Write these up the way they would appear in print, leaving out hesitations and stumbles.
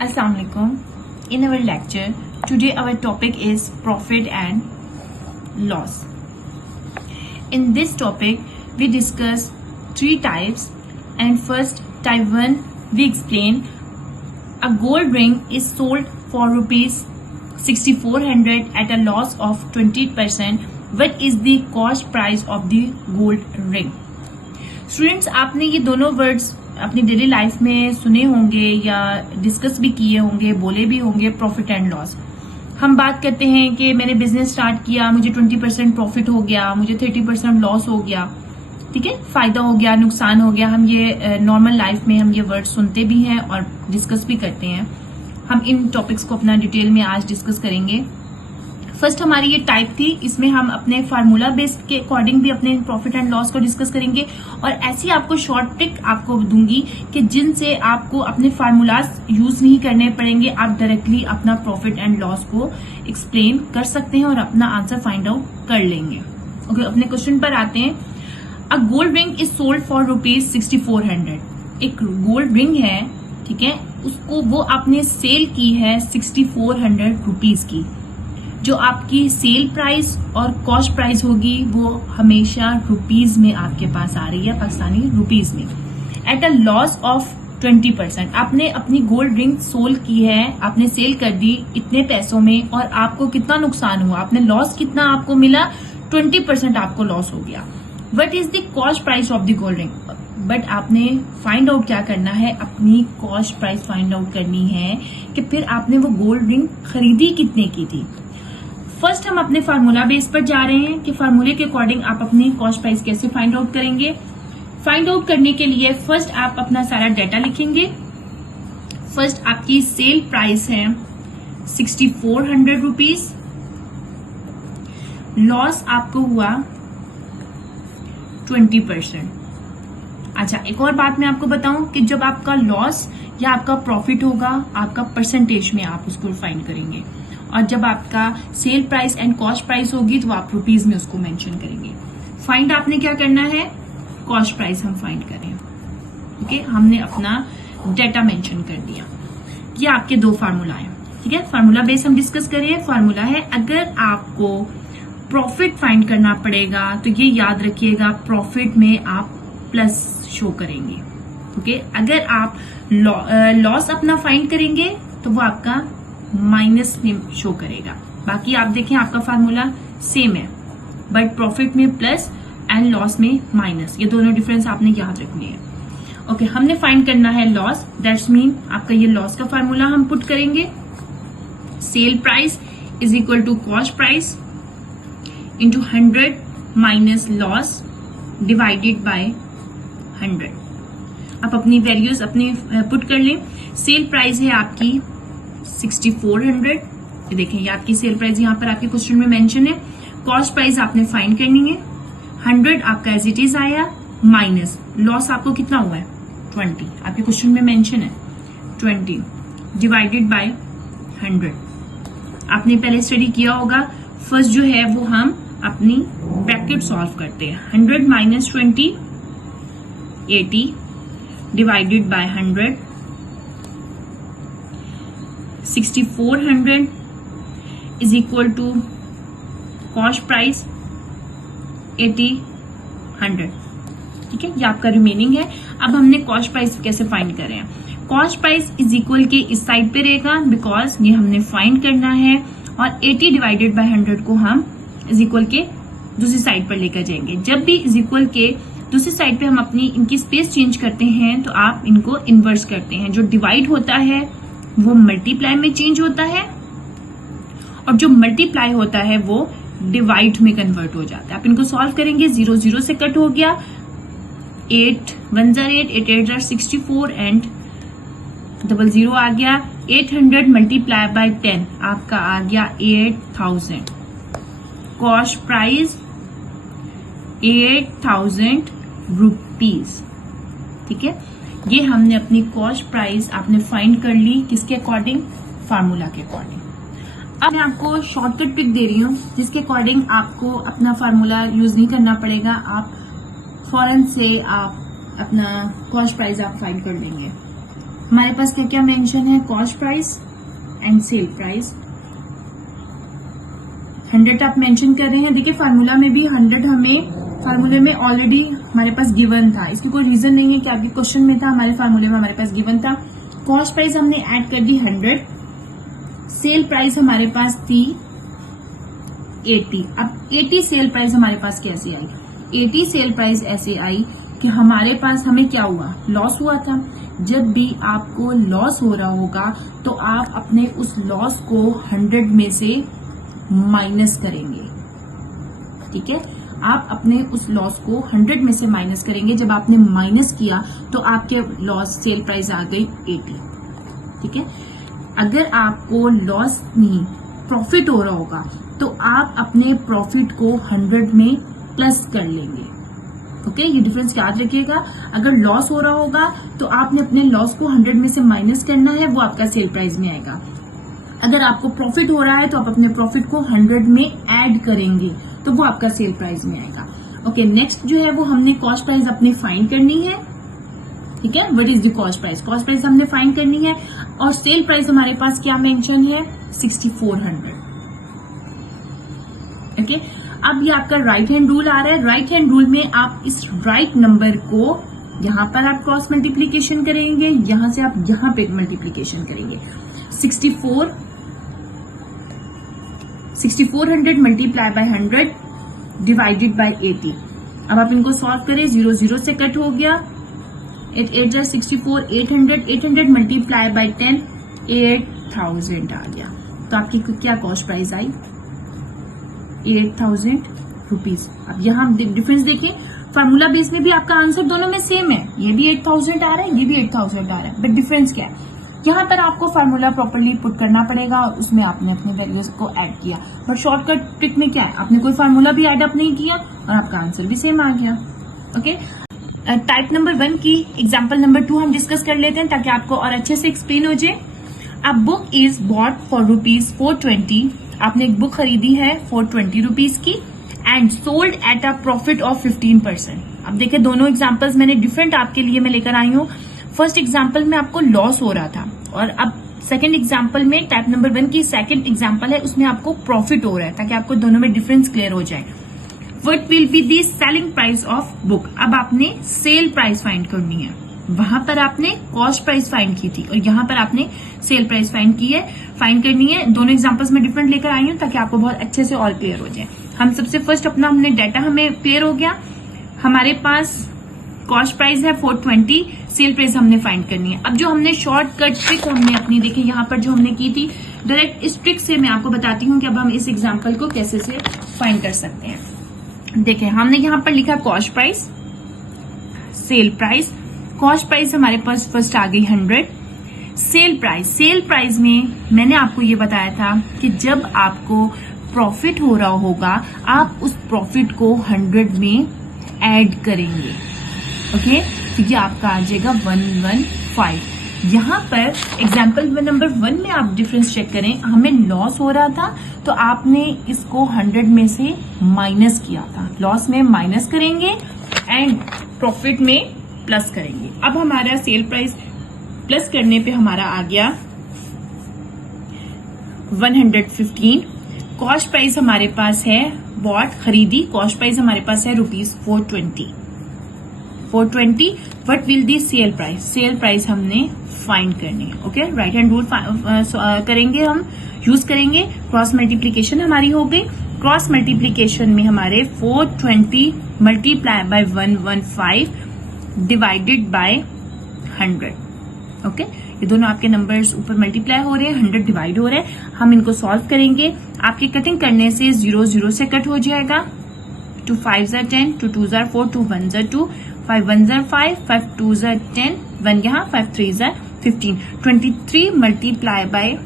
Assalamualaikum. In our lecture, today our topic is profit and loss. In this topic, we discuss three types. And first, type 1, we explain a gold ring is sold for rupees 6400 at a loss of 20%. What is the cost price of the gold ring? Students, आपने ये दोनों words अपनी daily life में सुने होंगे या discuss भी किए होंगे, बोले भी होंगे, प्रॉफिट एंड लॉस। हम बात करते हैं कि मैंने बिजनेस स्टार्ट किया, मुझे 20% प्रॉफिट हो गया, मुझे 30% लॉस हो गया, ठीक है, फायदा हो गया, नुकसान हो गया। हम ये नॉर्मल लाइफ में हम ये वर्ड सुनते भी हैं और डिस्कस भी करते हैं। हम इन टॉपिक्स को अपना डिटेल में आज डिस्कस करेंगे। फर्स्ट हमारी ये टाइप थी, इसमें हम अपने फार्मूला बेस्ड के अकॉर्डिंग भी अपने प्रॉफिट एंड लॉस को डिस्कस करेंगे और ऐसी आपको शॉर्ट ट्रिक आपको दूंगी कि जिनसे आपको अपने फार्मूलाज यूज नहीं करने पड़ेंगे, आप डायरेक्टली अपना प्रॉफिट एंड लॉस को एक्सप्लेन कर सकते हैं और अपना आंसर फाइंड आउट कर लेंगे। ओके, अपने क्वेश्चन पर आते हैं। A gold ring is sold for rupees 6400। एक गोल्ड रिंग है, ठीक है, उसको वो आपने सेल की है 6400 रुपीज की। जो आपकी सेल प्राइस और कॉस्ट प्राइस होगी वो हमेशा रुपीज में आपके पास आ रही है, पाकिस्तानी रुपीज में। At a loss of 20%। आपने अपनी गोल्ड रिंग सोल की है, आपने सेल कर दी इतने पैसों में और आपको कितना नुकसान हुआ, आपने लॉस कितना आपको मिला, 20% आपको लॉस हो गया। What is the cost price of the gold ring? But आपने फाइंड आउट क्या करना है, अपनी कॉस्ट प्राइस फाइंड आउट करनी है कि फिर आपने वो गोल्ड रिंग खरीदी कितने की थी। फर्स्ट हम अपने फार्मूला बेस पर जा रहे हैं कि फार्मूले के अकॉर्डिंग आप अपनी कॉस्ट प्राइस कैसे फाइंड आउट करेंगे। फाइंड आउट करने के लिए फर्स्ट आप अपना सारा डाटा लिखेंगे। फर्स्ट आपकी सेल प्राइस है 6400 रुपीज, लॉस आपको हुआ 20%। अच्छा, एक और बात मैं आपको बताऊं कि जब आपका लॉस या आपका प्रॉफिट होगा, आपका परसेंटेज में आप उसको फाइंड करेंगे और जब आपका sale price and cost price होगी तो आप रुपीज में उसको मेंशन करेंगे। फाइंड आपने क्या करना है, कॉस्ट प्राइस हम फाइंड करें। ओके, हमने अपना डेटा मेंशन कर दिया। ये आपके दो फार्मूला है, ठीक है। फार्मूला बेस हम डिस्कस करें। फार्मूला है, अगर आपको प्रॉफिट फाइंड करना पड़ेगा तो ये याद रखिएगा, प्रॉफिट में आप प्लस शो करेंगे। ओके, अगर आप लॉस अपना फाइंड करेंगे तो वो आपका माइनस में शो करेगा। बाकी आप देखें आपका फार्मूला सेम है, बट प्रॉफिट में प्लस एंड लॉस में माइनस, ये दोनों डिफरेंस आपने याद रखनी है। ओके, हमने फाइंड करना है लॉस, दैट्स मीन आपका ये लॉस का फार्मूला हम पुट करेंगे। Sale price is equal to cost price into 100 minus loss divided by 100। आप अपनी वैल्यूज अपनी पुट कर लें। सेल प्राइस है आपकी 6400, ये देखें, ये आपकी सेल प्राइस यहाँ पर आपके क्वेश्चन में मेंशन है। कॉस्ट प्राइस आपने फाइंड करनी है, 100 आपका एज इट इज आया, माइनस लॉस आपको कितना हुआ है 20, आपके क्वेश्चन में मेंशन है 20 डिवाइडेड बाय 100। आपने पहले स्टडी किया होगा, फर्स्ट जो है वो हम अपनी ब्रैकेट सॉल्व करते हैं। 100 minus 20 80 divided by 100। 6400 is equal to cost price 100, ठीक है, ये आपका रिमेनिंग है। अब हमने कॉस्ट प्राइस कैसे फाइंड करें। कॉस्ट प्राइस इज इक्वल के इस साइड पे रहेगा बिकॉज ये हमने फाइंड करना है और 80 डिवाइडेड बाय 100 को हम इज इक्वल के दूसरी साइड पर लेकर जाएंगे। जब भी इज इक्वल के दूसरी साइड पे हम अपनी इनकी स्पेस चेंज करते हैं तो आप इनको इन्वर्स करते हैं। जो डिवाइड होता है वो मल्टीप्लाई में चेंज होता है और जो मल्टीप्लाई होता है वो डिवाइड में कन्वर्ट हो जाता है। आप इनको सॉल्व करेंगे, 0 0 से कट हो गया, 8 1 8 8 8 64 एंड 00 आ गया। 800 मल्टीप्लाई बाय 10 आपका आ गया 8000। कॉस्ट प्राइस 8000 रुपीज, ठीक है। ये हमने अपनी कॉस्ट प्राइस आपने फाइंड कर ली, किसके अकॉर्डिंग, फार्मूला के अकॉर्डिंग। अब मैं आपको शॉर्टकट ट्रिक दे रही हूँ जिसके अकॉर्डिंग आपको अपना फार्मूला यूज नहीं करना पड़ेगा, आप फौरन से आप अपना कॉस्ट प्राइस आप फाइंड कर लेंगे। हमारे पास क्या क्या मेंशन है, cost price and sale price. 100 आप मेंशन कर रहे हैं। देखिए फार्मूला में भी 100 हमें फार्मूले में ऑलरेडी हमारे पास गिवन था, इसकी कोई रीजन नहीं है कि आपके क्वेश्चन में था, हमारे फार्मूले में हमारे पास गिवन था। कॉस्ट प्राइस हमने ऐड कर दी 100, सेल प्राइस हमारे पास थी 80। अब 80 सेल प्राइस हमारे पास कैसे आई? 80 सेल प्राइस ऐसे आई कि हमारे पास हमें क्या हुआ, लॉस हुआ था। जब भी आपको लॉस हो रहा होगा तो आप अपने उस लॉस को 100 में से माइनस करेंगे। ठीक है, आप अपने उस लॉस को 100 में से माइनस करेंगे। जब आपने माइनस किया तो आपके लॉस सेल प्राइस आ गई 80। ठीक है, अगर आपको लॉस नहीं प्रॉफिट हो रहा होगा तो आप अपने प्रॉफिट को 100 में प्लस कर लेंगे। ओके, ये डिफरेंस याद रखिएगा। अगर लॉस हो रहा होगा तो आपने अपने लॉस को 100 में से माइनस करना है, वो आपका सेल प्राइस में आएगा। अगर आपको प्रॉफिट हो रहा है तो आप अपने प्रॉफिट को 100 में ऐड करेंगे, तो वो आपका सेल प्राइस में आएगा। ओके, नेक्स्ट जो है वो हमने कॉस्ट प्राइस अपनी फाइंड करनी है। ठीक है, what is the cost price? Cost price हमने फाइंड करनी है और सेल प्राइस हमारे पास क्या मेंशन है, 6400। ओके, अब ये आपका राइट हैंड रूल आ रहा है। राइट हैंड रूल में आप इस राइट नंबर को यहां पर आप क्रॉस मल्टीप्लीकेशन करेंगे, यहां से आप यहां पे मल्टीप्लीकेशन करेंगे। 6400 मल्टीप्लाई बाय 100 डिवाइडेड बाय 80। अब आप इनको सॉल्व करें, 0 0 से कट हो गया, 8 8 जा 64, 800 मल्टीप्लाई बाय 10 8000 आ गया। तो आपकी क्या कॉस्ट प्राइस आई, 8000 रुपीज। अब यहाँ डिफरेंस देखिए, फार्मूला बेस में भी आपका आंसर दोनों में सेम है, ये भी 8000 आ रहा है, ये भी 8000 आ रहा है, बट डिफरेंस क्या है, यहाँ पर आपको फार्मूला प्रॉपर्ली पुट करना पड़ेगा और उसमें आपने अपने वैल्यूज को ऐड किया। बट शॉर्टकट ट्रिक में क्या है, आपने कोई फार्मूला भी ऐड अप नहीं किया और आपका आंसर भी सेम आ गया। ओके, टाइप नंबर 1 की एग्जाम्पल नंबर 2 हम डिस्कस कर लेते हैं ताकि आपको और अच्छे से एक्सप्लेन हो जाए। A book is bought for ₹420। आपने एक बुक खरीदी है 420 रुपीज की and sold at a profit of 15%। अब देखिए दोनों एग्जाम्पल्स मैंने डिफरेंट आपके लिए मैं लेकर आई हूँ। फर्स्ट एग्जाम्पल में आपको लॉस हो रहा था और अब सेकंड एग्जाम्पल में टाइप नंबर 1 की सेकंड एग्जाम्पल है, उसमें आपको प्रॉफिट हो रहा है, ताकि आपको दोनों में डिफरेंस क्लियर हो जाए। What will be the selling price of book? अब आपने सेल प्राइस फाइंड करनी है, वहां पर आपने कॉस्ट प्राइस फाइंड की थी और यहाँ पर आपने सेल प्राइस फाइंड करनी है। दोनों एग्जाम्पल्स में डिफरेंट लेकर आई हूँ ताकि आपको बहुत अच्छे से और क्लियर हो जाए। हम सबसे फर्स्ट हमने डाटा हमें क्लियर हो गया। हमारे पास कॉस्ट प्राइस है 420, सेल प्राइस हमने फाइंड करनी है। अब जो हमने शॉर्टकट ट्रिक हमने अपनी देखी यहाँ पर जो हमने की थी, डायरेक्ट इस ट्रिक से मैं आपको बताती हूँ कि अब हम इस एग्जाम्पल को कैसे से फाइंड कर सकते हैं। देखिए हमने यहाँ पर लिखा cost price, sale price. Cost price हमारे पास फर्स्ट आ गई 100। सेल प्राइस में मैंने आपको ये बताया था कि जब आपको प्रॉफिट हो रहा होगा आप उस प्रॉफिट को 100 में ऐड करेंगे। ओके, तो ये आपका आ जाएगा 115। यहाँ पर एग्जाम्पल नंबर 1 में आप डिफरेंस चेक करें, हमें लॉस हो रहा था तो आपने इसको 100 में से माइनस किया था। लॉस में माइनस करेंगे एंड प्रॉफिट में प्लस करेंगे। अब हमारा सेल प्राइस प्लस करने पे हमारा आ गया 115। कॉस्ट प्राइस हमारे पास है बॉट खरीदी, कॉस्ट प्राइस हमारे पास है ₹420। What will the sale price? Sale price हमने फाइंड करनी है। ओके, राइट हैंड रूल करेंगे, हम यूज करेंगे। क्रॉस मल्टीप्लीकेशन हमारी हो गई। क्रॉस मल्टीप्लीकेशन में हमारे 420 multiply by 115 divided by 100। Okay, ये दोनों आपके नंबर्स ऊपर मल्टीप्लाई हो रहे हैं, 100 डिवाइड हो रहे हैं। हम इनको सॉल्व करेंगे। आपकी कटिंग करने से 0 0 से कट हो जाएगा। 2 5 10, 2 2 4, 2 1 2, 5 1 5, 5 2 10, 1 यहाँ, 5 3 15। 23 multiply by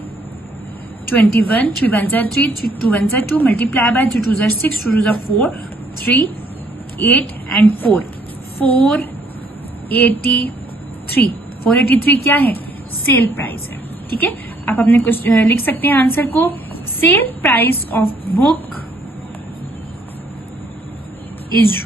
21, 3 1 3, 2 1 2, multiply by 2 2 6, 2 2 4, 3 8 and 4, 483। 483 क्या है? सेल प्राइस है। ठीक है, आप अपने कुछ लिख सकते हैं आंसर को। Sale price of book is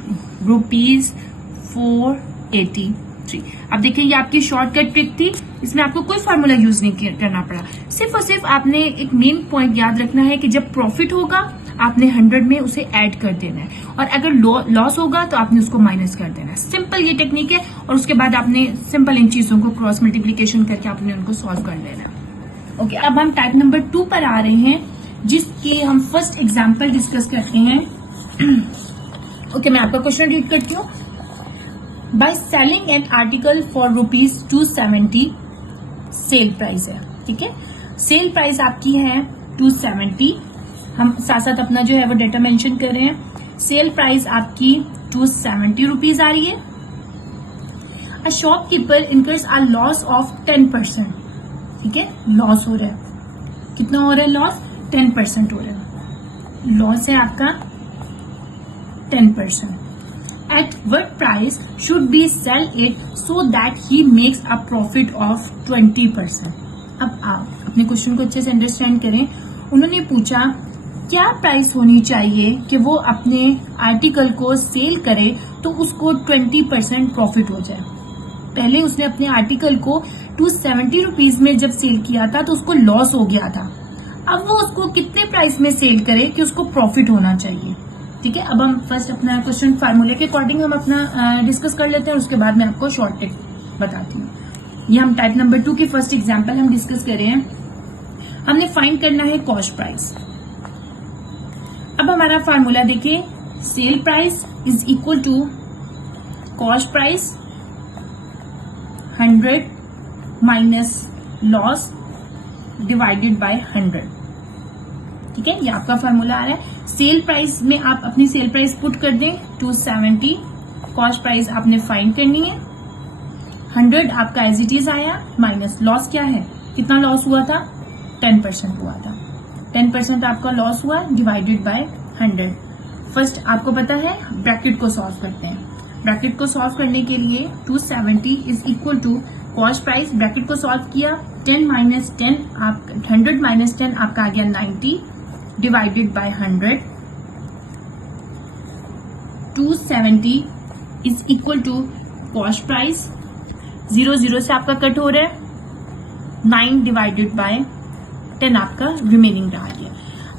₹483। अब देखिए ये आपकी शॉर्टकट ट्रिक थी। इसमें आपको कोई फार्मूला यूज नहीं करना पड़ा, सिर्फ और सिर्फ आपने एक मेन पॉइंट याद रखना है कि जब प्रॉफिट होगा आपने 100 में उसे ऐड कर देना है, और अगर लॉस होगा तो आपने उसको माइनस कर देना है। सिंपल ये टेक्निक है, और उसके बाद आपने सिंपल इन चीजों को क्रॉस मल्टीप्लीकेशन करके आपने उनको सॉल्व कर लेना है। ओके, अब हम टाइप नंबर 2 पर आ रहे हैं, जिसकी हम फर्स्ट एग्जाम्पल डिस्कस करते हैं। ओके, मैं आपका क्वेश्चन रीड करती हूँ। By selling an article for ₹270 cell price है, ठीक है। सेल प्राइस आपकी है 270, हम साथ साथ अपना जो है वो डेटा मेंशन कर रहे हैं। सेल प्राइस आपकी 270 रुपीज आ रही है। A shopkeeper incurs a loss of 10%, ठीक है, लॉस हो रहा है। कितना हो रहा है लॉस? 10% हो रहा है। लॉस है आपका 10%। At what price should be sell it so that he makes a profit of 20%। अब आप अपने क्वेश्चन को अच्छे से अंडरस्टैंड करें। उन्होंने पूछा क्या प्राइस होनी चाहिए कि वो अपने आर्टिकल को सेल करे तो उसको 20% प्रॉफिट हो जाए। पहले उसने अपने आर्टिकल को 270 रुपीज में जब सेल किया था तो उसको लॉस हो गया था। अब वो उसको कितने प्राइस में सेल करे कि उसको प्रॉफिट होना चाहिए, ठीक है। अब हम फर्स्ट अपना क्वेश्चन फार्मूले के अकॉर्डिंग हम अपना डिस्कस कर लेते हैं, और उसके बाद मैं आपको शॉर्ट टिप बताती हूँ। ये हम टाइप नंबर 2 की फर्स्ट एग्जाम्पल हम डिस्कस कर रहे हैं। हमने फाइंड करना है कॉस्ट प्राइस। अब हमारा फार्मूला देखिए, sale price is equal to cost price 100 minus loss divided by 100, ठीक है। ये आपका फार्मूला आ रहा है। सेल प्राइस में आप अपनी सेल प्राइस पुट कर दें 270, कॉस्ट प्राइस आपने फाइंड करनी है, 100 आपका एज इट इज आया, माइनस लॉस क्या है, कितना लॉस हुआ था, 10% हुआ था। 10% आपका लॉस हुआ डिवाइडेड बाय 100। फर्स्ट आपको पता है ब्रैकेट को सॉल्व करते हैं। ब्रैकेट को सॉल्व करने के लिए 270 is equal to cost price, bracket को सॉल्व किया, 10 माइनस 10 आप 100 माइनस 10 आपका आ गया 90 divided by 100। 270 is equal to cost price, 0 से आपका कट हो रहा है, 9 डिवाइडेड बाय 10 आपका रिमेनिंग रहा है।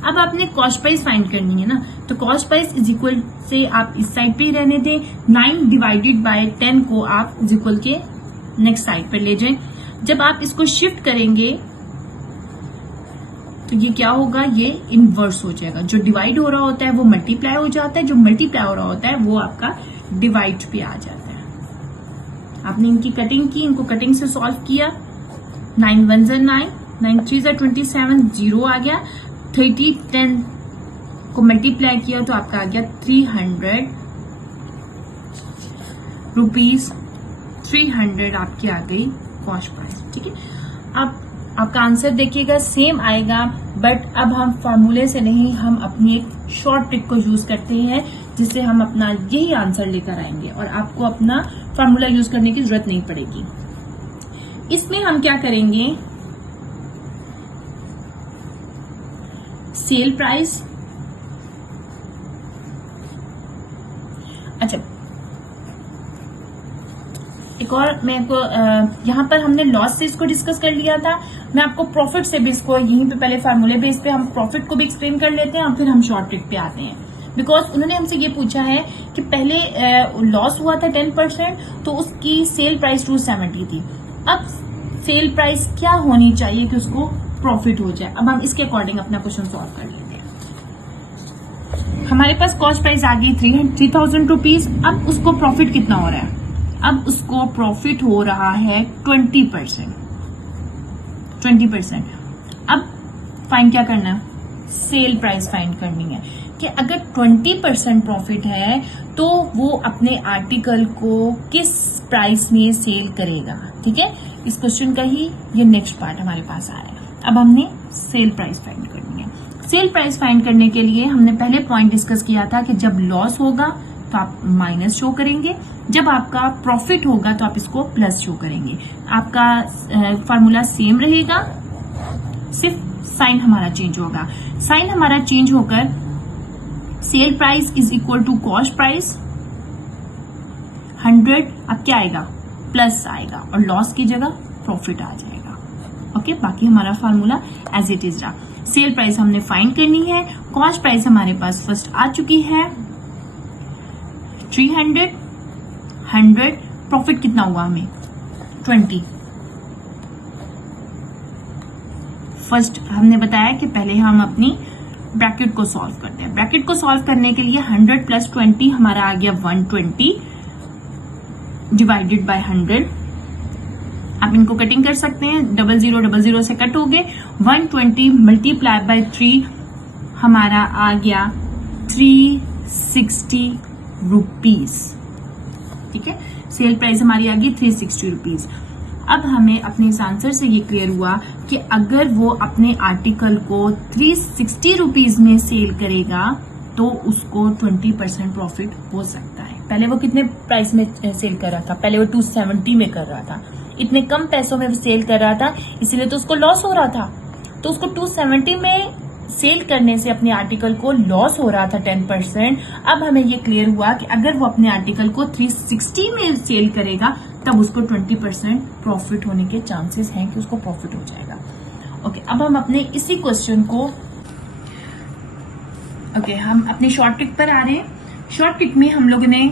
अब आपने कॉस्ट प्राइस फाइंड करनी है ना, तो कॉस्ट प्राइस इज इक्वल से आप इस साइड पे ही रहने दें, 9 डिवाइडेड बाय 10 को आप इज इक्वल के नेक्स्ट साइड पर ले जाएं। जब आप इसको शिफ्ट करेंगे तो ये क्या होगा, ये इनवर्स हो जाएगा। जो डिवाइड हो रहा होता है वो मल्टीप्लाई हो जाता है, जो मल्टीप्लाई हो रहा होता है वो आपका डिवाइड पे आ जाता है। आपने इनकी कटिंग की, इनको कटिंग से सॉल्व किया, 9 1 9 9 3 27, 0 आ गया, 30 10 को मल्टीप्लाई किया तो आपका आ गया 300 रुपीज, 300 आपकी आ गई कॉस्ट प्राइस, ठीक है। अब आपका आंसर देखिएगा सेम आएगा, बट अब हम फार्मूले से नहीं, हम अपनी एक शॉर्ट ट्रिक को यूज करते हैं जिससे हम अपना यही आंसर लेकर आएंगे और आपको अपना फार्मूला यूज करने की जरूरत नहीं पड़ेगी। इसमें हम क्या करेंगे, सेल प्राइस, अच्छा एक और मैं को यहाँ पर हमने लॉस से इसको डिस्कस कर लिया था, मैं आपको प्रॉफिट से भी इसको यहीं पे पहले फार्मूले बेस पे हम प्रॉफिट को भी एक्सप्लेन कर लेते हैं और फिर हम शॉर्ट ट्रिक पे आते हैं। बिकॉज उन्होंने हमसे ये पूछा है कि पहले लॉस हुआ था 10%, तो उसकी सेल प्राइस 270 थी। अब सेल प्राइस क्या होनी चाहिए कि उसको प्रॉफिट हो जाए। अब हम इसके अकॉर्डिंग अपना क्वेश्चन सॉल्व कर लेते हैं। हमारे पास कॉस्ट प्राइस आ गई 3000 रुपीज। अब उसको प्रॉफिट कितना हो रहा है, अब उसको प्रॉफिट हो रहा है 20%। अब फाइंड क्या करना है, सेल प्राइस फाइंड करनी है कि अगर 20% प्रॉफिट है तो वो अपने आर्टिकल को किस प्राइस में सेल करेगा। ठीक है, इस क्वेश्चन का ही ये नेक्स्ट पार्ट हमारे पास आ रहा है। अब हमने सेल प्राइस फाइंड करनी है। सेल प्राइस फाइंड करने के लिए हमने पहले पॉइंट डिस्कस किया था कि जब लॉस होगा तो आप माइनस शो करेंगे, जब आपका प्रॉफिट होगा तो आप इसको प्लस शो करेंगे। आपका फॉर्मूला सेम रहेगा, सिर्फ साइन हमारा चेंज होगा। साइन हमारा चेंज होकर sale price is equal to cost price 100, अब क्या आएगा, प्लस आएगा और लॉस की जगह प्रॉफिट आ जाएगा। ओके, बाकी हमारा फार्मूला एज इट इज रहा। सेल प्राइस हमने फाइंड करनी है। कॉस्ट प्राइस हमारे पास फर्स्ट आ चुकी है 300, 100, प्रॉफिट कितना हुआ हमें 20। फर्स्ट हमने बताया कि पहले हम अपनी ब्रैकेट को सॉल्व करते हैं। ब्रैकेट को सॉल्व करने के लिए 100 प्लस 20 हमारा आ गया 120 डिवाइडेड बाय 100। आप इनको कटिंग कर सकते हैं, 0000 से कट हो गए। 120 मल्टीप्लाई बाय 3 हमारा आ गया 360 रुपीज। ठीक है, सेल प्राइस हमारी आ गई 360 रुपीज। अब हमें अपने इस आंसर से ये क्लियर हुआ कि अगर वो अपने आर्टिकल को 360 रुपीज में सेल करेगा तो उसको 20% प्रॉफिट हो सकता है। पहले वो कितने प्राइस में सेल कर रहा था? पहले वो 270 में कर रहा था। इतने कम पैसों में सेल कर रहा था, इसलिए तो उसको लॉस हो रहा था। तो उसको 270 में सेल करने से अपने आर्टिकल को लॉस हो रहा था 10%। अब हमें ये क्लियर हुआ कि अगर वो अपने आर्टिकल को 360 में सेल करेगा तब उसको 20% प्रॉफिट होने के चांसेस हैं कि उसको प्रॉफिट हो जाएगा। ओके, अब हम अपने इसी क्वेश्चन को हम अपने शॉर्ट ट्रिक पर आ रहे हैं। शॉर्ट ट्रिक में हम लोगों ने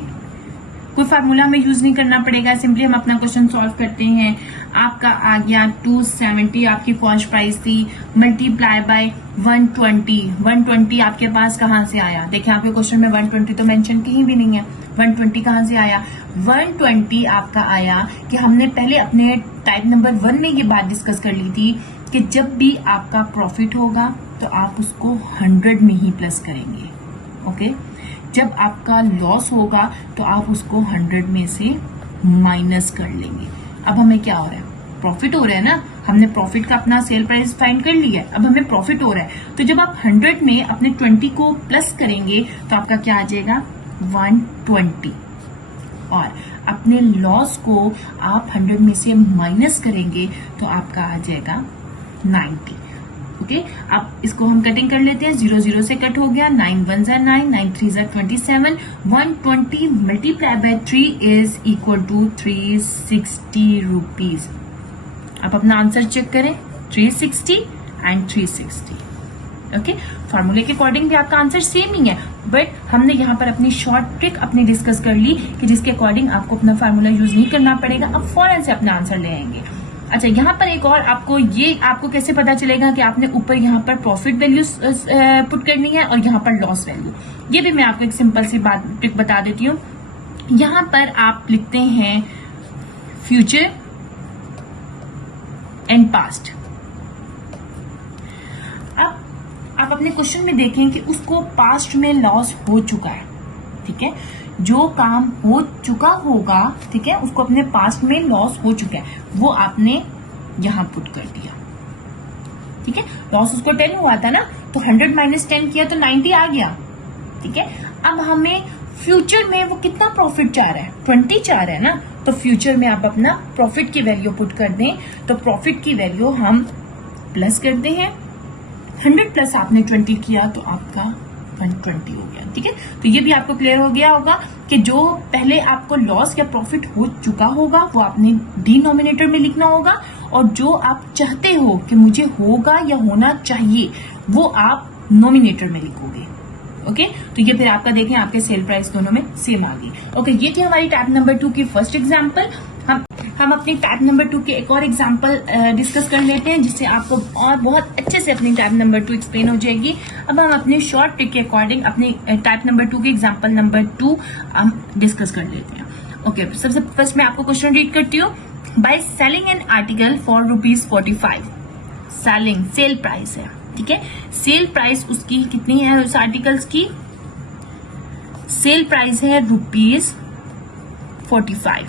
कोई फार्मूला हमें यूज नहीं करना पड़ेगा, सिंपली हम अपना क्वेश्चन सॉल्व करते हैं। आपका आ गया 270 आपकी कॉस्ट प्राइस थी, मल्टीप्लाई बाय 120। 120 आपके पास कहां से आया? देखिए आपके क्वेश्चन में 120 तो मेंशन कहीं भी नहीं है। 120 कहां से आया? 120 आपका आया कि हमने पहले अपने टाइप नंबर 1 में ये बात डिस्कस कर ली थी कि जब भी आपका प्रॉफिट होगा तो आप उसको 100 में ही प्लस करेंगे। ओके, जब आपका लॉस होगा तो आप उसको 100 में से माइनस कर लेंगे। अब हमें क्या हो रहा है? प्रॉफिट हो रहा है ना, हमने प्रॉफिट का अपना सेल प्राइस फाइंड कर लिया है, अब हमें प्रॉफिट हो रहा है। तो जब आप 100 में अपने 20 को प्लस करेंगे तो आपका क्या आ जाएगा? 120। और अपने लॉस को आप 100 में से माइनस करेंगे तो आपका आ जाएगा 90। ओके, अब इसको हम कटिंग कर लेते हैं। 00 से कट हो गया, 9 1 9, 9 3 27। 120 multiply by 3 is equal to 360 rupees. आप अपना आंसर चेक करें, 360 एंड 360। ओके, फॉर्मूले के अकॉर्डिंग भी आपका आंसर सेम ही है, बट हमने यहाँ पर अपनी शॉर्ट ट्रिक अपनी डिस्कस कर ली कि जिसके अकॉर्डिंग आपको अपना फार्मूला यूज नहीं करना पड़ेगा, अब फौरन से अपना आंसर ले आएंगे। अच्छा, यहाँ पर एक और आपको कैसे पता चलेगा कि आपने ऊपर यहाँ पर प्रॉफिट वैल्यू पुट करनी है और यहाँ पर लॉस वैल्यू, ये भी मैं आपको एक सिंपल सी बात ट्रिक बता देती हूँ। यहाँ पर आप लिखते हैं फ्यूचर एंड पास्ट। अब आप अपने क्वेश्चन में देखें कि उसको पास्ट में लॉस हो चुका है। ठीक है, जो काम हो चुका होगा, ठीक है, उसको अपने पास्ट में लॉस हो चुका है, वो आपने यहां पुट कर दिया। ठीक है, लॉस उसको 10 हुआ था ना, तो 100 माइनस 10 किया तो 90 आ गया। ठीक है, अब हमें फ्यूचर में वो कितना प्रॉफिट चाह रहा है? 20 चाह रहा है ना, तो फ्यूचर में आप अपना प्रॉफिट की वैल्यू पुट कर दें, तो प्रॉफिट की वैल्यू हम प्लस करते हैं। 100 प्लस आपने 20 किया तो आपका 120 हो गया। ठीक है, तो ये भी आपको क्लियर हो गया होगा कि जो पहले आपको लॉस या प्रॉफिट हो चुका होगा वो आपने डिनोमिनेटर में लिखना होगा, और जो आप चाहते हो कि मुझे होगा या होना चाहिए वो आप नोमिनेटर में लिखोगे। ओके, तो ये फिर आपका देखें आपके सेल प्राइस दोनों में सेम आ गई। ओके, ये थी हमारी टाइप नंबर 2 की फर्स्ट एग्जाम्पल। हम अपनी टाइप नंबर 2 के एक और एग्जाम्पल डिस्कस कर लेते हैं, जिससे आपको और बहुत अच्छे से अपनी टाइप नंबर 2 एक्सप्लेन हो जाएगी। अब हम अपने शॉर्ट ट्रिक के अकॉर्डिंग अपनी टाइप नंबर 2 के एग्जाम्पल नंबर 2 हम डिस्कस कर लेते हैं। ओके, सबसे फर्स्ट मैं आपको क्वेश्चन रीड करती हूँ। By selling an article for ₹45, selling cell price है। ठीक है, सेल प्राइस उसकी कितनी है? उस आर्टिकल्स की सेल प्राइस है ₹45।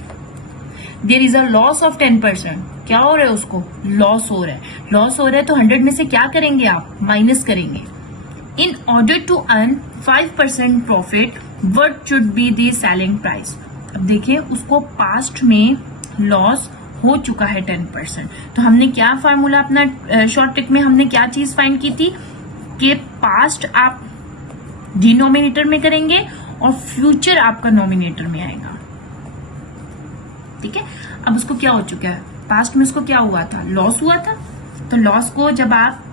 There is a loss of 10%। क्या हो रहा है? उसको लॉस हो रहा है। लॉस हो रहा है तो 100 में से क्या करेंगे आप? माइनस करेंगे। In order to earn 5% profit what should be the selling price. अब देखिए उसको पास्ट में लॉस हो चुका है 10%, तो हमने क्या फार्मूला अपना शॉर्ट ट्रिक में हमने क्या चीज फाइंड की थी कि पास्ट आप डिनोमिनेटर में करेंगे और फ्यूचर आपका नोमिनेटर में आएगा। ठीक है, अब उसको क्या हो चुका है? पास्ट में उसको क्या हुआ था, लॉस हुआ था। तो लॉस को जब आप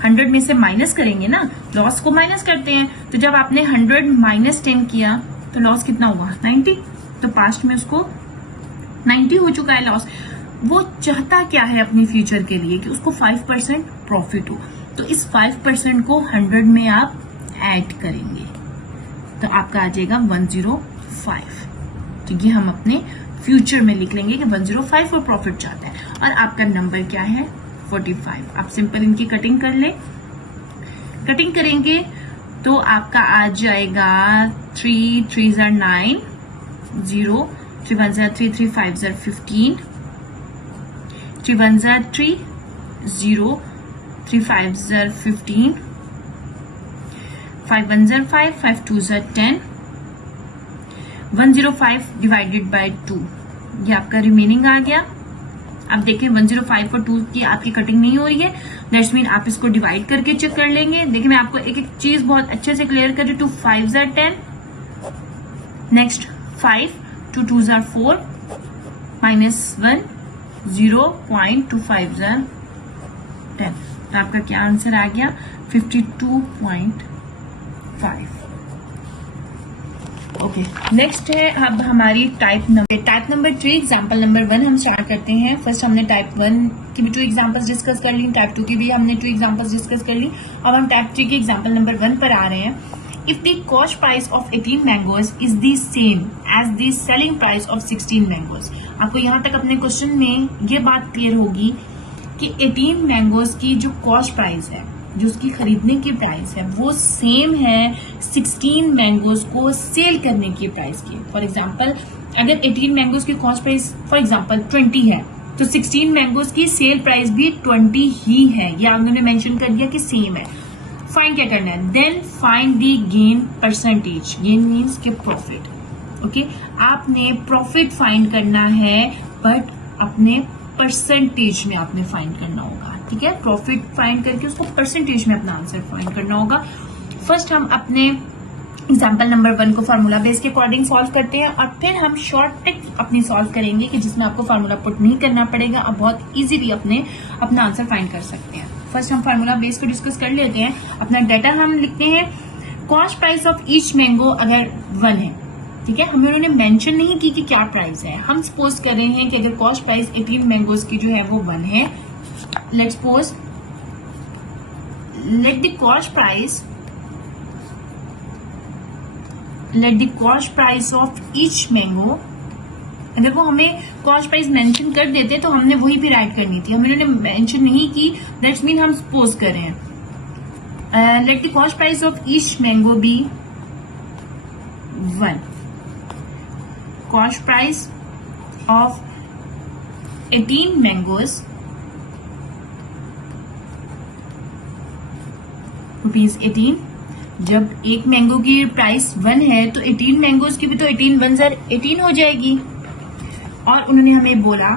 100 में से माइनस करेंगे ना, लॉस को माइनस करते हैं, तो जब आपने 100 माइनस 10 किया तो लॉस कितना हुआ, 90। तो पास्ट में उसको 90 हो चुका है लॉस। वो चाहता क्या है अपने फ्यूचर के लिए कि उसको 5% प्रॉफिट हो। तो इस 5% को 100 में आप ऐड करेंगे तो आपका आ जाएगा 105। तो ये हम अपने फ्यूचर में लिख लेंगे कि 105 को प्रॉफिट चाहता है। और आपका नंबर क्या है, 45। आप सिंपल इनकी कटिंग कर ले। कटिंग करेंगे तो आपका आ जाएगा 3 3 9, 0 3 1 3 3 5 15, 3 1 3, 0 3 5 15, 5 1 5, 5 2 10, 105 डिवाइडेड बाय 2। ये आपका रिमेनिंग आ गया। अब देखें 105 और 2 की आपकी कटिंग नहीं हो रही है, दैट्स मीन आप इसको डिवाइड करके चेक कर लेंगे। देखिए मैं आपको एक एक चीज बहुत अच्छे से क्लियर कर रही हूँ। 2 5 10, नेक्स्ट 5 2 2 4, -1 0.25 10। तो आपका क्या आंसर आ गया, 52.5। ओके, नेक्स्ट है अब हमारी टाइप नंबर 3, एग्जाम्पल नंबर 1 हम स्टार्ट करते हैं। फर्स्ट हमने टाइप 1 की भी 2 एग्जाम्पल्स डिस्कस कर ली, टाइप 2 की भी हमने 2 एग्जाम्पल्स डिस्कस कर ली। अब हम टाइप 3 के एग्जाम्पल नंबर 1 पर आ रहे हैं। If the cost price of 18 mangoes is the same as the selling price of 16 mangoes. आपको यहाँ तक अपने क्वेश्चन में ये बात क्लियर होगी कि 18 मैंगोज की जो कॉस्ट प्राइस है, जो उसकी खरीदने की प्राइस है, वो सेम है 16 मैंगोज को सेल करने की प्राइस की। फॉर एग्जाम्पल अगर 18 मैंगोज की कॉस्ट प्राइस फॉर एग्जाम्पल 20 है तो 16 मैंगोज की सेल प्राइस भी 20 ही है। ये आपने मेंशन कर दिया कि सेम है। फाइंड क्या करना है, then find the gain percentage. Gain means के प्रॉफिट। ओके, आपने प्रॉफिट फाइंड करना है बट अपने परसेंटेज में आपने फाइंड करना होगा। ठीक है, प्रॉफिट फाइंड करके उसको परसेंटेज में अपना आंसर फाइंड करना होगा। फर्स्ट हम अपने एग्जाम्पल नंबर 1 को फार्मूला बेस के अकॉर्डिंग सॉल्व करते हैं और फिर हम शॉर्ट ट्रिक अपनी सॉल्व करेंगे कि जिसमें आपको फार्मूला पुट नहीं करना पड़ेगा और बहुत इजीली अपना आंसर फाइंड कर सकते हैं। फर्स्ट हम फार्मूला बेस को डिस्कस कर लेते हैं। अपना डाटा हम लिखते हैं। Cost price of each mango अगर 1 है, ठीक है, हमें उन्होंने मेंशन नहीं की कि क्या प्राइस है। हम सपोज कर रहे हैं कि अगर कॉस्ट प्राइस 18 मैंगोज की जो है वो 1 है, let's suppose let the cost price of each mango, अगर वो हमें कॉस्ट प्राइस मेंशन कर देते तो हमने वही भी राइट करनी थी। हमें उन्होंने मेंशन नहीं की, दैट्स मीन हम सपोज कर रहे हैं let the cost price of each mango be 1। Cost price of 18 mangoes ₹18। जब एक मैंगो की प्राइस 1 है तो 18 मैंगोज की भी तो 18 1 18 हो जाएगी। और उन्होंने हमें बोला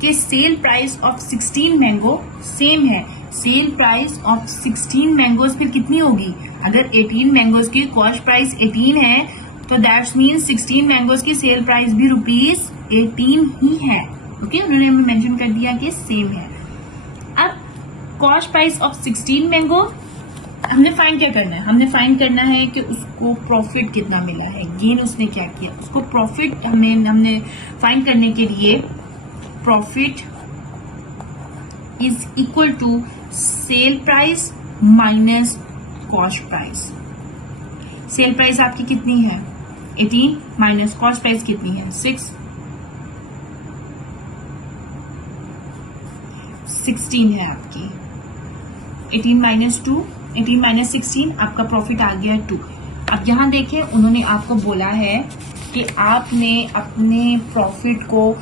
कि sale price of 16 mango same है। सेल प्राइस ऑफ 16 मैंगोज फिर कितनी होगी, अगर 18 मैंगोज की कॉस्ट प्राइस 18 है तो दैट्स मीन 16 मैंगोज की सेल प्राइस भी ₹18 ही है। ओके, उन्होंने हमें मेंशन कर दिया कि सेम है। अब कॉस्ट प्राइस ऑफ 16 मैंगो हमने फाइंड क्या करना है, हमने फाइंड करना है कि उसको प्रॉफिट कितना मिला है, गेन उसने क्या किया। उसको प्रॉफिट हमने फाइंड करने के लिए profit is equal to sale price minus cost price. Sale price आपकी कितनी है 18 माइनस कॉस्ट प्राइस कितनी है 16 है आपकी। 18 माइनस 2, 18 माइनस 16, आपका प्रॉफिट आ गया 2। अब यहां देखें, उन्होंने आपको बोला है कि आपने अपने प्रॉफिट को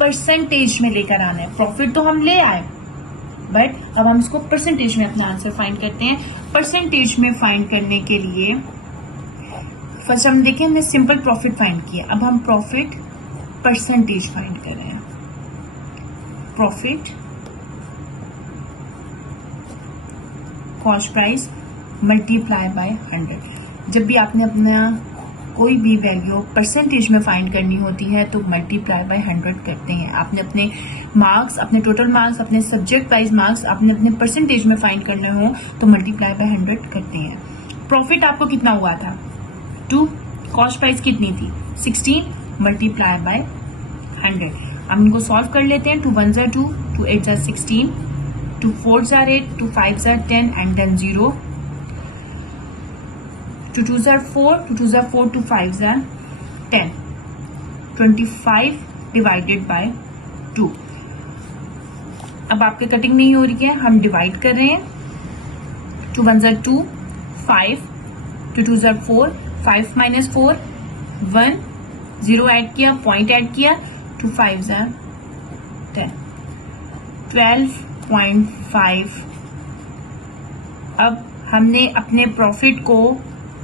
परसेंटेज में लेकर आना है। प्रॉफिट तो हम ले आए बट अब हम इसको परसेंटेज में अपना आंसर फाइंड करते हैं। परसेंटेज में फाइंड करने के लिए फर्स्ट हम देखें, हमने सिंपल प्रॉफिट फाइंड किया, अब हम प्रॉफिट परसेंटेज फाइंड कर रहे हैं। Profit cost price multiply by 100। जब भी आपने अपना कोई भी वैल्यू परसेंटेज में फाइंड करनी होती है तो मल्टीप्लाई बाय 100 करते हैं। आपने अपने मार्क्स, अपने टोटल मार्क्स, अपने सब्जेक्ट वाइज मार्क्स आपने अपने परसेंटेज में फाइंड करने हो तो मल्टीप्लाई बाय 100 करते हैं। प्रॉफिट आपको कितना हुआ था 2, कॉस्ट प्राइस कितनी थी 16, मल्टीप्लाई बाय 100। हम इनको सॉल्व कर लेते हैं। 2 1 जार 2, 2 8 जार 16, 2 4 जार 8, 2 5 जार 10 एंड देन 0, 2 2 जार 4, 2 2 जार 4, 2 5 जार 10, 25 डिवाइडेड बाय 2। अब आपके कटिंग नहीं हो रही है, हम डिवाइड कर रहे हैं। 2 1 जार 2, 5, 2 2 जार 4, 5 माइनस 4 1, 0 ऐड किया, पॉइंट ऐड किया, 2 5 जार 10, 12.5। अब हमने अपने प्रॉफिट को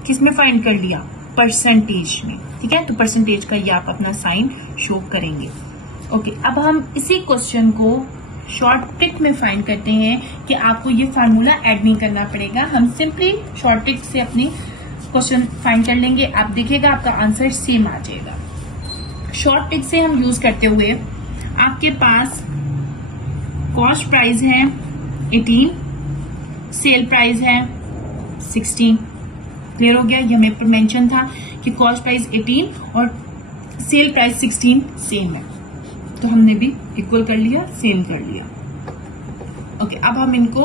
किस में फाइंड कर लिया, परसेंटेज में। ठीक है, तो परसेंटेज का ये आप अपना साइन शो करेंगे। ओके, अब हम इसी क्वेश्चन को शॉर्ट ट्रिक में फाइंड करते हैं कि आपको ये फार्मूला ऐड नहीं करना पड़ेगा। हम सिंपली शॉर्ट ट्रिक से अपनी क्वेश्चन फाइंड कर लेंगे। आप देखिएगा आपका आंसर सेम आ जाएगा। शॉर्ट ट्रिक से हम यूज करते हुए आपके पास कॉस्ट प्राइस है 18, सेल प्राइस है 16। क्लियर हो गया? ये हमें पर मेंशन था कि कॉस्ट प्राइस 18 और सेल प्राइस 16 सेम है, तो हमने भी इक्वल कर लिया, सेम कर लिया। ओके, अब हम इनको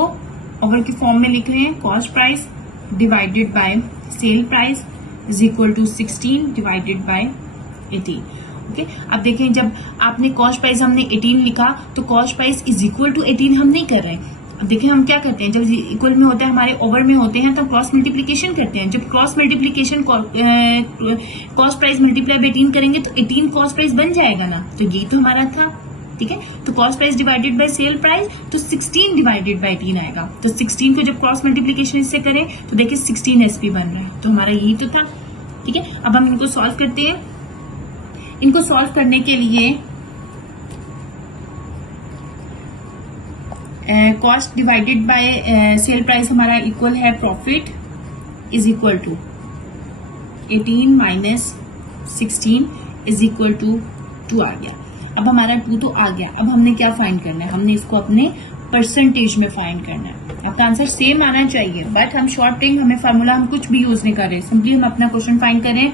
ओवर की फॉर्म में लिख रहे हैं। Cost price divided by sale price is equal to 16 divided by 18। Okay, अब देखें जब आपने कॉस्ट प्राइस हमने 18 लिखा तो cost price is equal to 18 हम नहीं कर रहे हैं। अब देखिए हम क्या करते हैं, जब इक्वल में होते हैं हमारे ओवर में होते हैं तो क्रॉस मल्टीप्लीकेशन करते हैं। जब cross multiplication cost price multiply by 18 करेंगे तो 18 कॉस्ट प्राइस बन जाएगा ना, तो यही तो हमारा था। ठीक है, तो cost price divided by sale price तो 16 डिवाइडेड बाय 18 आएगा। तो 16 को जब क्रॉस मल्टीप्लीकेशन इससे करें तो देखिए 16 एसपी बन रहा है, तो हमारा यही तो था। ठीक है, अब हम इनको सॉल्व करते हैं। इनको सॉल्व करने के लिए cost divided by sale price हमारा इक्वल है profit is equal to 18 minus 16 is equal to 2 आ गया। अब हमारा 2 तो आ गया। अब हमने क्या फाइंड करना है, हमने इसको अपने परसेंटेज में फाइंड करना है। आपका आंसर सेम आना चाहिए, बट हम शॉर्ट ट्रिक, हमें फार्मूला हम कुछ भी यूज नहीं कर रहे, सिंपली हम अपना क्वेश्चन फाइंड करें।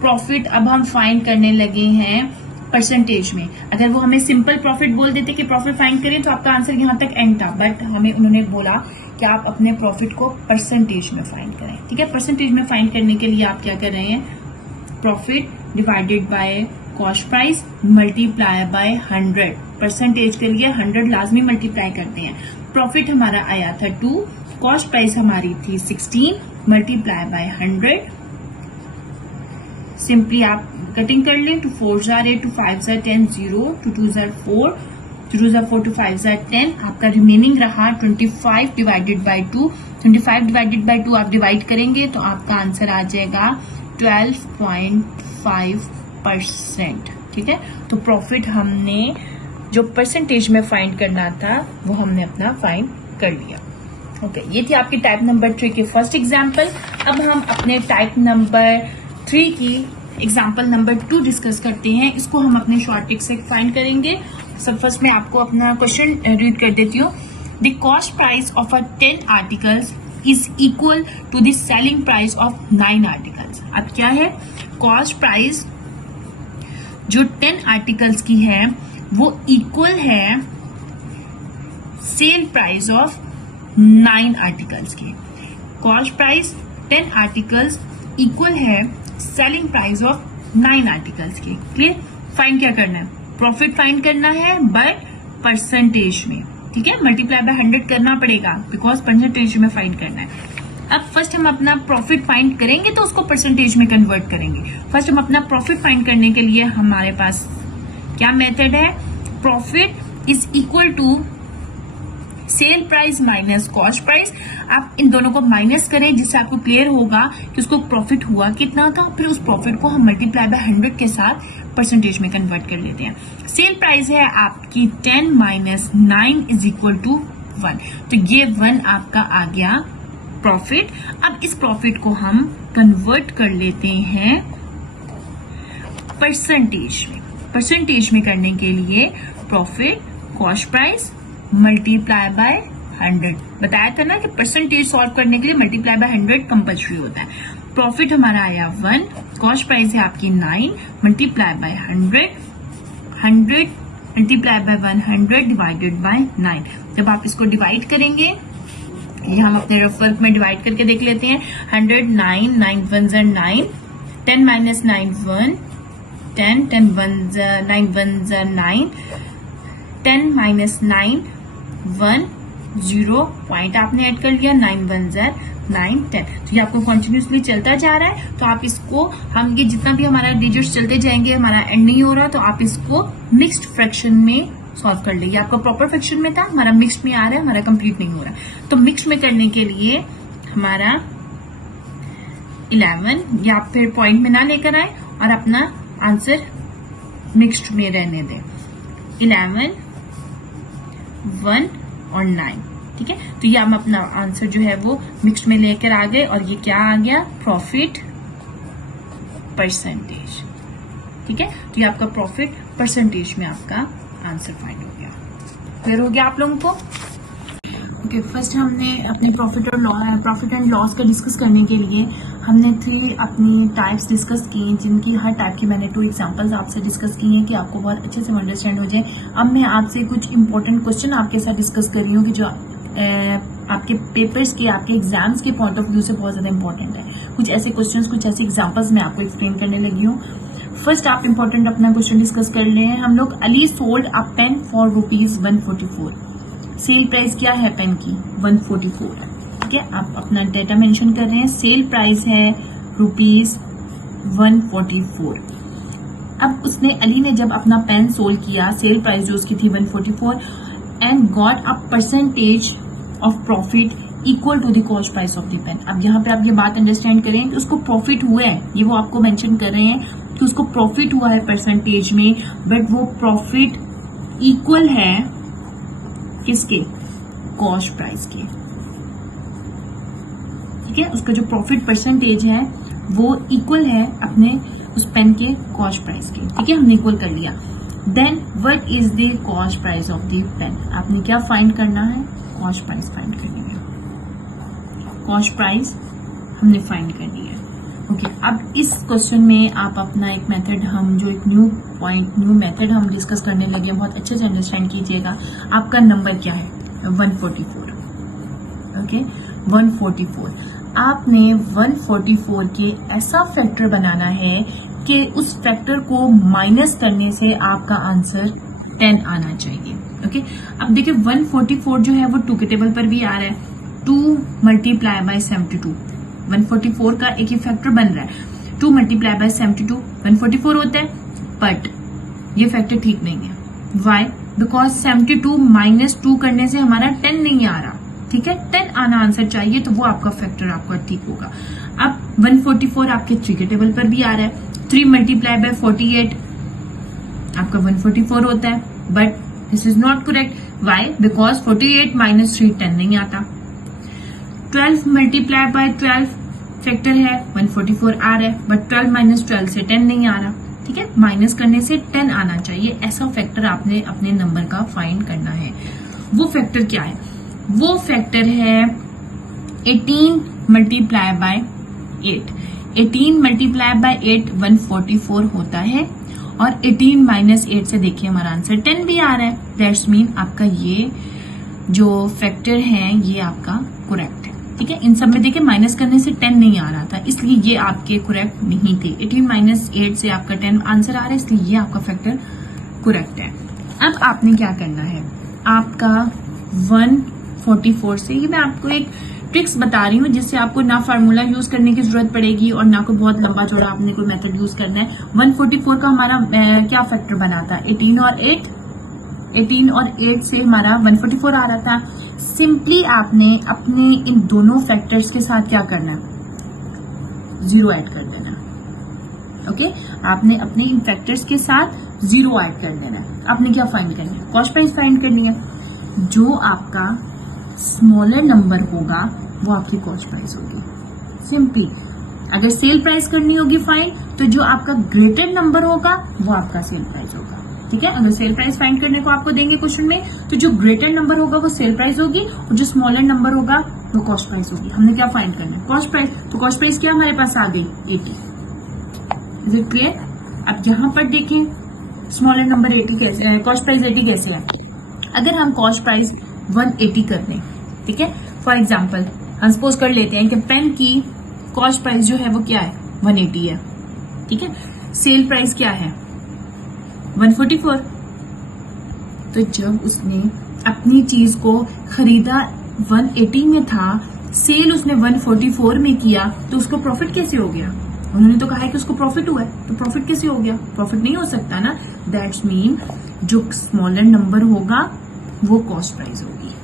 प्रॉफिट अब हम फाइंड करने लगे हैं परसेंटेज में। अगर वो हमें सिंपल प्रॉफिट बोल देते कि प्रॉफिट फाइंड करें तो आपका आंसर यहाँ तक एंड था, बट हमें उन्होंने बोला कि आप अपने प्रॉफिट को परसेंटेज में फाइंड करें। ठीक है, परसेंटेज में फाइंड करने के लिए आप क्या कर रहे हैं, profit divided by cost price multiply by 100। Percentage के लिए 100 लाजमी मल्टीप्लाई करते हैं। प्रॉफिट हमारा आया था 2, कॉस्ट प्राइस हमारी थी 16, मल्टीप्लाई बाय 100। सिंपली आप कटिंग कर लें। 2 4 जार 8, 2 5 जार 10, 0, 2 2 जार 4, 2 2 जार 4, 2 5 जार 10। आपका रिमेनिंग रहा 25 डिवाइडेड बाय 2। 25 डिवाइडेड बाय 2 आप डिवाइड करेंगे तो आपका आंसर आ जाएगा 12.5%। ठीक है, तो प्रॉफिट हमने जो परसेंटेज में फाइंड करना था वो हमने अपना फाइंड कर लिया। ओके, ये थी आपकी टाइप नंबर 3 की फर्स्ट एग्जाम्पल। अब हम अपने टाइप नंबर 3 की एग्जाम्पल नंबर 2 डिस्कस करते हैं। इसको हम अपने शॉर्ट ट्रिक से फाइंड करेंगे। सब फर्स्ट मैं आपको अपना क्वेश्चन रीड कर देती हूँ। The cost price of 10 articles is equal to the selling price of 9 articles. अब क्या है, कॉस्ट प्राइस जो 10 आर्टिकल्स की है वो इक्वल है सेल प्राइस ऑफ 9 आर्टिकल्स की। कॉस्ट प्राइस 10 आर्टिकल्स इक्वल है सेलिंग प्राइस ऑफ 9 आर्टिकल्स की। क्लियर? फाइंड क्या करना है, प्रॉफिट फाइंड करना है बट परसेंटेज में। ठीक है, मल्टीप्लाई बाय 100 करना पड़ेगा बिकॉज परसेंटेज में फाइंड करना है। अब फर्स्ट हम अपना प्रॉफिट फाइंड करेंगे तो उसको परसेंटेज में कन्वर्ट करेंगे। फर्स्ट हम अपना प्रॉफिट फाइंड करने के लिए हमारे पास क्या मेथड है, profit is equal to sale price minus cost price. आप इन दोनों को माइनस करें जिससे आपको क्लियर होगा कि उसको प्रॉफिट हुआ कितना था, फिर उस प्रॉफिट को हम मल्टीप्लाई बाय 100 के साथ परसेंटेज में कन्वर्ट कर लेते हैं। सेल प्राइस है आपकी 10 माइनस 9 इज इक्वल टू 1, तो ये 1 आपका आ गया प्रॉफिट। अब इस प्रॉफिट को हम कन्वर्ट कर लेते हैं परसेंटेज में करने के लिए profit cost price multiply by 100। बताया था ना कि परसेंटेज सॉल्व करने के लिए मल्टीप्लाई बाय 100 कंपल्सरी होता है। प्रॉफिट हमारा आया 1, कॉस्ट प्राइस है आपकी 9, multiply by 100 multiply by 100 divided by 9। जब आप इसको डिवाइड करेंगे, ये हम अपने रफ वर्क में डिवाइड करके देख लेते हैं। 100 9 9 1 9, 10 माइनस 9 1, 10 10 1 9 1 9, 10 माइनस 9 1 0 पॉइंट आपने ऐड कर लिया, 9 1 9 10। तो ये आपको कंटिन्यूसली चलता जा रहा है। तो आप इसको, हम ये जितना भी हमारा डिजिट्स चलते जाएंगे, हमारा एंड नहीं हो रहा, तो आप इसको मिक्स्ड फ्रैक्शन में सॉल्व कर लीजिए। आपका प्रॉपर फ्रैक्शन में था, हमारा मिक्स्ड में आ रहा है, हमारा कंप्लीट नहीं हो रहा। तो मिक्स्ड में करने के लिए हमारा 11, या आप फिर पॉइंट में ना लेकर आए और अपना आंसर मिक्स्ड में रहने दें। 11 1 और 9, ठीक है। तो ये हम अपना आंसर जो है वो मिक्स्ड में लेकर आ गए, और ये क्या आ गया, प्रॉफिट परसेंटेज, ठीक है। तो ये आपका प्रॉफिट परसेंटेज में आपका आंसर फाइंड हो गया। क्लियर हो गया आप लोगों को? ओके, फर्स्ट हमने अपने प्रॉफिट एंड लॉस का डिस्कस करने के लिए हमने 3 अपनी टाइप्स डिस्कस की हैं, जिनकी हर टाइप की मैंने 2 एग्जांपल्स आपसे डिस्कस की हैं कि आपको बहुत अच्छे से अंडरस्टैंड हो जाए। अब मैं आपसे कुछ इंपॉर्टेंट क्वेश्चन आपके साथ डिस्कस कर रही हूँ कि जो आपके पेपर्स के, आपके एग्जाम्स के पॉइंट ऑफ व्यू से बहुत ज्यादा इंपॉर्टेंट है। कुछ ऐसे क्वेश्चंस, कुछ ऐसे एग्जांपल्स मैं आपको एक्सप्लेन करने लगी हूँ। फर्स्ट आप इंपॉर्टेंट अपना क्वेश्चन डिस्कस कर ले हैं हम लोग। Ali sold a pen for ₹144। Sale price क्या है पेन की? 144, ठीक है। आप अपना डेटा मेंशन कर रहे हैं। सेल प्राइस है ₹144। अब उसने, अली ने जब अपना पेन सोल्ड किया, सेल प्राइस जो उसकी थी 144, and got a percentage of profit equal to the cost price of the pen. अब यहाँ पे आप ये बात अंडरस्टैंड करें कि उसको प्रॉफिट हुआ है, ये वो आपको मेंशन कर रहे हैं कि उसको प्रॉफिट हुआ है परसेंटेज में, बट वो प्रॉफिट इक्वल है किसके? कॉस्ट प्राइस के, ठीक है। उसका जो प्रॉफिट परसेंटेज है वो इक्वल है अपने उस पेन के कॉस्ट प्राइस के, ठीक है। हमने इक्वल कर लिया। Then what is the cost price of the pen? आपने क्या फाइंड करना है? कॉस्ट प्राइस फाइंड करनी है। कॉस्ट प्राइस हमने फाइंड करनी है। ओके, अब इस क्वेश्चन में आप अपना एक मेथड, हम जो एक न्यू मेथड हम डिस्कस करने लगे, बहुत अच्छे से अंडरस्टैंड कीजिएगा। आपका नंबर क्या है? 144, ओके 144। आपने 144 के ऐसा फैक्टर बनाना है कि उस फैक्टर को माइनस करने से आपका आंसर 10 आना चाहिए, ओके। अब देखिए 144 जो है वो 2 के टेबल पर भी आ रहा है। 2 मल्टीप्लाई बाय 72, 144 का एक ही फैक्टर बन रहा है। 2 मल्टीप्लाई बाय 72 144 होता है, बट ये फैक्टर ठीक नहीं है। वाई? बिकॉज 72 माइनस 2 करने से हमारा 10 नहीं आ रहा, ठीक है। 10 आना आंसर चाहिए, तो वो आपका फैक्टर आपका ठीक होगा। अब 144 आपके 3 के टेबल पर भी आ रहा है। 3 मल्टीप्लाई बाय 48 आपका 144 होता है, but this is not correct. Why? Because 48 माइनस 3 10 नहीं आता। 12 मल्टीप्लाई बाय 12 फैक्टर है, 144 आ रहा है, बट 12 माइनस 12 से 10 नहीं आ रहा, ठीक है। माइनस करने से 10 आना चाहिए, ऐसा फैक्टर आपने अपने नंबर का फाइंड करना है। वो फैक्टर क्या है? वो फैक्टर है 18 मल्टीप्लाई बाय 8। 18 मल्टीप्लाई बाय 8 144 होता है, और 18 माइनस 8 से देखिए हमारा आंसर 10 भी आ रहा है। दैट्स मीन आपका ये जो फैक्टर है ये आपका करेक्ट है, ठीक है। इन सब में देखिए माइनस करने से 10 नहीं आ रहा था, इसलिए ये आपके करेक्ट नहीं थे। 18 माइनस 8 से आपका 10 आंसर आ रहा है, इसलिए ये आपका फैक्टर करेक्ट है। अब आपने क्या करना है? आपका 144 से, ये मैं आपको एक ट्रिक्स बता रही हूँ जिससे आपको ना फार्मूला यूज करने की जरूरत पड़ेगी और ना कोई बहुत लंबा चौड़ा आपने कोई मेथड यूज करना है। 144 का हमारा क्या फैक्टर बना था? 18 और 8 से हमारा 144 आ रहा था। सिंपली आपने अपने इन दोनों फैक्टर्स के साथ क्या करना है? 0 ऐड कर देना, ओके। आपने अपने इन फैक्टर्स के साथ 0 ऐड कर देना है। आपने क्या फाइंड करनी है? कॉस्ट प्राइस फाइंड करनी है। जो आपका स्मॉलर नंबर होगा वो आपकी कॉस्ट प्राइस होगी। सिंपली अगर सेल प्राइस करनी होगी फाइंड, तो जो आपका ग्रेटर नंबर होगा वो आपका सेल प्राइस होगा। ठीक है, अगर सेल प्राइस फाइंड करने को आपको देंगे क्वेश्चन में, तो जो ग्रेटर नंबर होगा वो सेल प्राइस होगी और जो स्मॉलर नंबर होगा वो कॉस्ट प्राइस होगी। हमने क्या फाइंड करना है? Cost price. तो कॉस्ट प्राइस क्या हमारे पास आ गई? 80। Is it clear? अब यहाँ पर देखें स्मॉलर नंबर 80 कैसे, कॉस्ट प्राइस 80 कैसे है। अगर हम कॉस्ट प्राइस 180 कर दें, ठीक है, फॉर एग्जाम्पल हम सपोज कर लेते हैं कि पेन की कॉस्ट प्राइस जो है वो क्या है? 180 है। ठीक है, सेल प्राइस क्या है? 144। तो जब उसने अपनी चीज को खरीदा 180 में था, सेल उसने 144 में किया, तो उसको प्रॉफिट कैसे हो गया? उन्होंने तो कहा है कि उसको प्रॉफिट हुआ है, तो प्रॉफिट कैसे हो गया? प्रॉफिट नहीं हो सकता ना। दैट्स मीन जो स्मॉलर नंबर होगा वो कॉस्ट प्राइस होगी।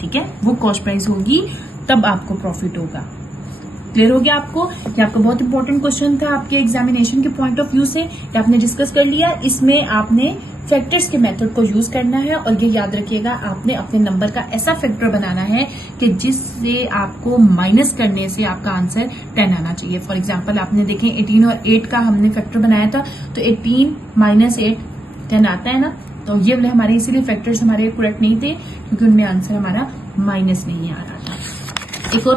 ठीक है, वो कॉस्ट प्राइस होगी, तब आपको प्रॉफिट होगा। क्लियर हो गया आपको? ये आपका बहुत इंपॉर्टेंट क्वेश्चन था आपके एग्जामिनेशन के पॉइंट ऑफ व्यू से, ये आपने डिस्कस कर लिया। इसमें आपने फैक्टर्स के मेथड को यूज करना है और ये याद रखिएगा, आपने अपने नंबर का ऐसा फैक्टर बनाना है कि जिससे आपको माइनस करने से आपका आंसर 10 आना चाहिए। फॉर एग्जाम्पल आपने देखें 18 और 8 का हमने फैक्टर बनाया था, तो 18 - 8 10 आता है ना। तो ये वाले हमारे इसीलिए फैक्टर्स हमारे करेक्ट नहीं थे, क्योंकि उनमें आंसर हमारा माइनस नहीं आ रहा था। एक और